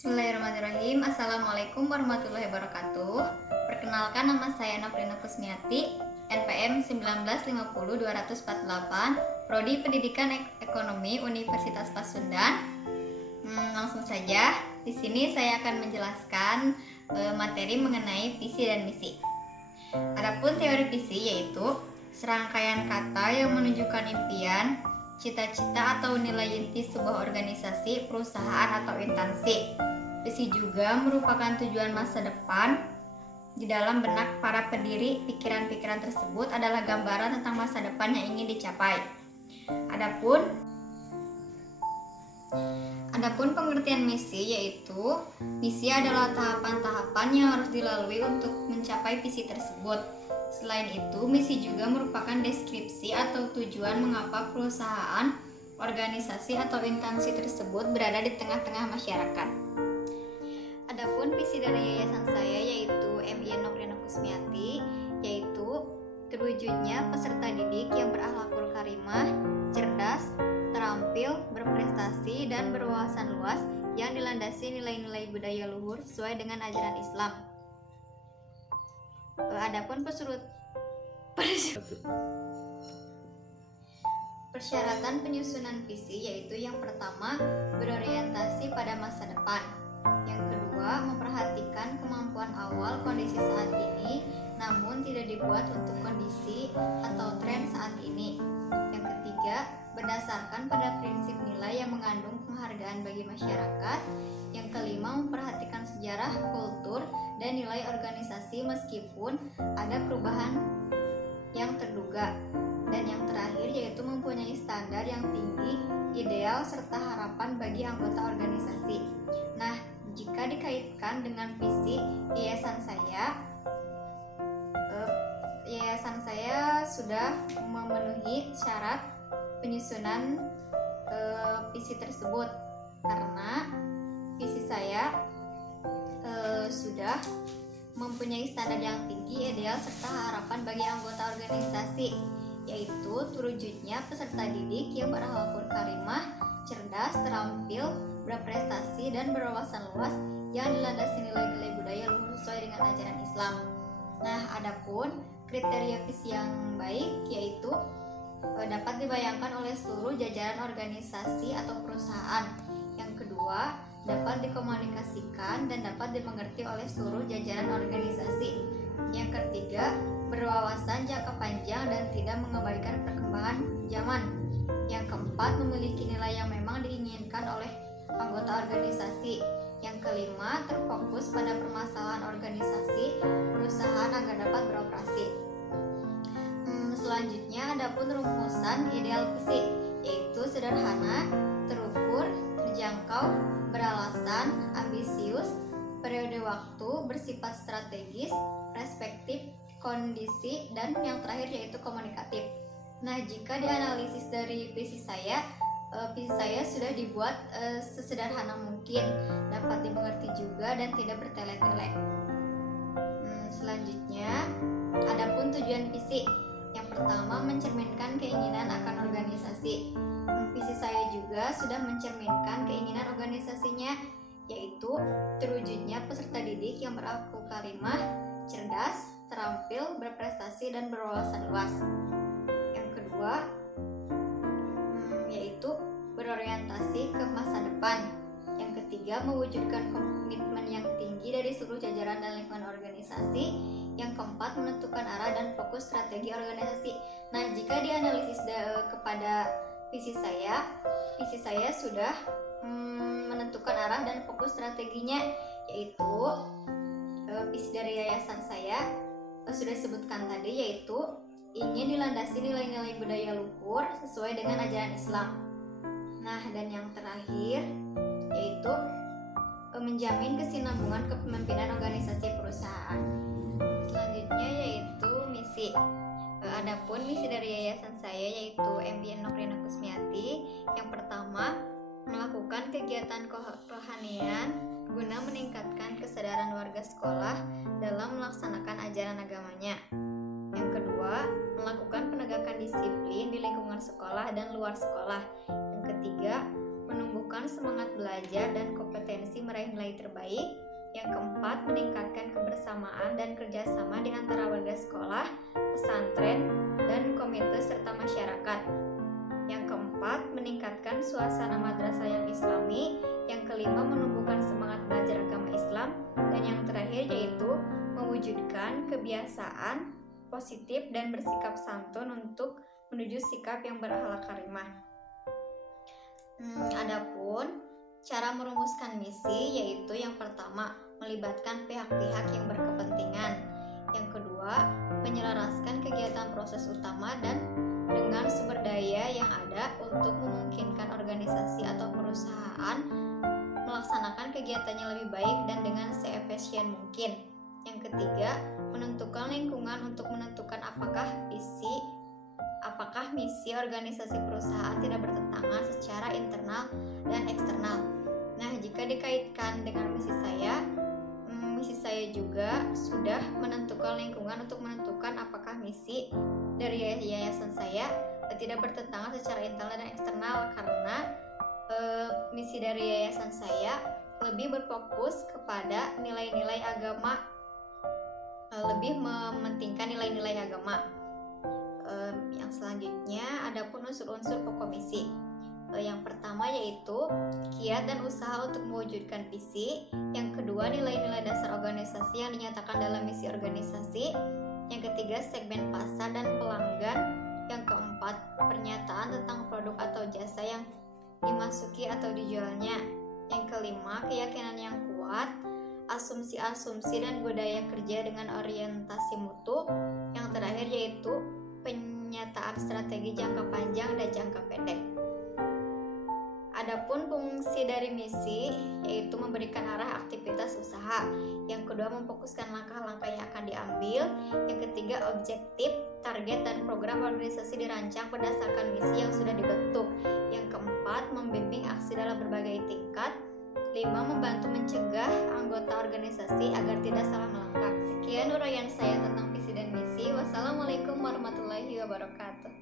Bismillahirrahmanirrahim. Assalamualaikum warahmatullahi wabarakatuh. Perkenalkan, nama saya Nafrina Kusmiati, NPM 1950248, Prodi Pendidikan Ekonomi Universitas Pasundan. Langsung saja, di sini saya akan menjelaskan materi mengenai visi dan misi. Adapun teori visi yaitu serangkaian kata yang menunjukkan impian, cita-cita atau nilai inti sebuah organisasi, perusahaan atau instansi. Visi juga merupakan tujuan masa depan. Di dalam benak para pendiri, pikiran-pikiran tersebut adalah gambaran tentang masa depan yang ingin dicapai. Adapun pengertian misi yaitu misi adalah tahapan-tahapan yang harus dilalui untuk mencapai visi tersebut. Selain itu, misi juga merupakan deskripsi atau tujuan mengapa perusahaan, organisasi atau instansi tersebut berada di tengah-tengah masyarakat. Adapun visi dari yayasan saya yaitu MI Nofrina Kusmiati, yaitu terwujudnya peserta didik yang berakhlakul karimah, cerdas, terampil, berprestasi, dan berwawasan luas yang dilandasi nilai-nilai budaya luhur sesuai dengan ajaran Islam. Adapun persyaratan penyusunan visi yaitu yang pertama, berorientasi pada masa depan. Yang kedua, memperhatikan kemampuan awal kondisi saat ini, namun tidak dibuat untuk kondisi atau tren saat ini. Yang ketiga, berdasarkan pada prinsip nilai yang mengandung penghargaan bagi masyarakat. Yang kelima, memperhatikan sejarah, kultur, dan nilai organisasi meskipun ada perubahan yang terduga. Dan yang terakhir yaitu mempunyai standar yang tinggi, ideal, serta harapan bagi anggota organisasi. Nah, jika dikaitkan dengan visi yayasan saya sudah memenuhi syarat penyusunan visi tersebut, karena visi saya sudah mempunyai standar yang tinggi, ideal, serta harapan bagi anggota organisasi, yaitu terwujudnya peserta didik yang berakhlakul karimah, cerdas, terampil, berprestasi, dan berwawasan luas yang dilandasi nilai-nilai budaya luhur sesuai dengan ajaran Islam. Nah, adapun kriteria visi yang baik yaitu dapat dibayangkan oleh seluruh jajaran organisasi atau perusahaan. Yang kedua, dapat dikomunikasikan dan dapat dimengerti oleh seluruh jajaran organisasi. Yang ketiga, berwawasan jangka panjang dan tidak mengabaikan perkembangan zaman. Yang keempat, memiliki nilai yang memang diinginkan oleh anggota organisasi. Yang kelima, terfokus pada permasalahan organisasi perusahaan agar dapat beroperasi. Selanjutnya, adapun rumusan ideal visi yaitu sederhana, terukur, terjangkau, beralasan, ambisius, periode waktu, bersifat strategis, perspektif, kondisi, dan yang terakhir yaitu komunikatif. Nah, jika dianalisis dari visi saya sudah dibuat sesederhana mungkin, dapat dimengerti juga dan tidak bertele-tele. Selanjutnya, adapun tujuan visi. Yang pertama, mencerminkan keinginan akan organisasi. Visi saya juga sudah mencerminkan keinginan organisasinya, yaitu terwujudnya peserta didik yang berakhlakul karimah, cerdas, terampil, berprestasi, dan berwawasan luas. Yang kedua, yaitu berorientasi ke masa depan. Yang ketiga, mewujudkan komitmen yang tinggi dari seluruh jajaran dan lingkungan organisasi. Yang keempat, menentukan arah dan fokus strategi organisasi. Nah, jika dianalisis kepada visi saya sudah menentukan arah dan fokus strateginya, yaitu visi dari yayasan saya sudah disebutkan tadi, yaitu ingin dilandasi nilai-nilai budaya luhur sesuai dengan ajaran Islam. Nah, dan yang terakhir yaitu menjamin kesinambungan kepemimpinan organisasi perusahaan. Selanjutnya yaitu misi. Adapun misi dari yayasan saya yaitu MI Nofrina Kusmiati. Yang pertama, melakukan kegiatan kerohanian guna meningkatkan kesadaran warga sekolah dalam melaksanakan ajaran agamanya. Yang kedua, melakukan penegakan disiplin di lingkungan sekolah dan luar sekolah. Yang ketiga, menumbuhkan semangat belajar dan kompetensi meraih nilai terbaik. Yang keempat, meningkatkan kebersamaan dan kerjasama di antara warga sekolah, pesantren, dan komite serta masyarakat. Yang keempat, meningkatkan suasana madrasah yang islami. Yang kelima, menumbuhkan semangat belajar agama Islam. Dan yang terakhir yaitu mewujudkan kebiasaan positif dan bersikap santun untuk menuju sikap yang berakhlak karimah. Adapun cara merumuskan misi yaitu yang pertama, melibatkan pihak-pihak yang berkepentingan. Yang kedua, menyelaraskan kegiatan proses utama dan dengan sumber daya yang ada untuk memungkinkan organisasi atau perusahaan melaksanakan kegiatannya lebih baik dan dengan seefisien mungkin. Yang ketiga, menentukan lingkungan untuk menentukan apakah misi organisasi perusahaan tidak bertentangan secara internal dan eksternal. Nah, jika dikaitkan dengan misi saya juga sudah menentukan lingkungan untuk menentukan apakah misi dari yayasan saya tidak bertentangan secara internal dan eksternal, karena misi dari yayasan saya lebih berfokus kepada nilai-nilai agama, lebih mementingkan nilai-nilai agama. Yang selanjutnya adapun unsur-unsur pokok misi. Yang pertama yaitu kiat dan usaha untuk mewujudkan visi. Yang kedua, nilai-nilai dasar organisasi yang dinyatakan dalam misi organisasi. Yang ketiga, segmen pasar dan pelanggan. Yang keempat, pernyataan tentang produk atau jasa yang dimasuki atau dijualnya. Yang kelima, keyakinan yang kuat, asumsi-asumsi dan budaya kerja dengan orientasi mutu. Yang terakhir yaitu penyataan strategi jangka panjang dan jangka pendek. Adapun fungsi dari misi yaitu memberikan arah aktivitas usaha. Yang kedua, memfokuskan langkah-langkah yang akan diambil. Yang ketiga, objektif, target, dan program organisasi dirancang berdasarkan misi yang sudah dibentuk. Yang keempat, membimbing aksi dalam berbagai tingkat. 5. Membantu mencegah anggota organisasi agar tidak salah melangkah. Sekian uraian saya tentang visi dan misi. Wassalamualaikum warahmatullahi wabarakatuh.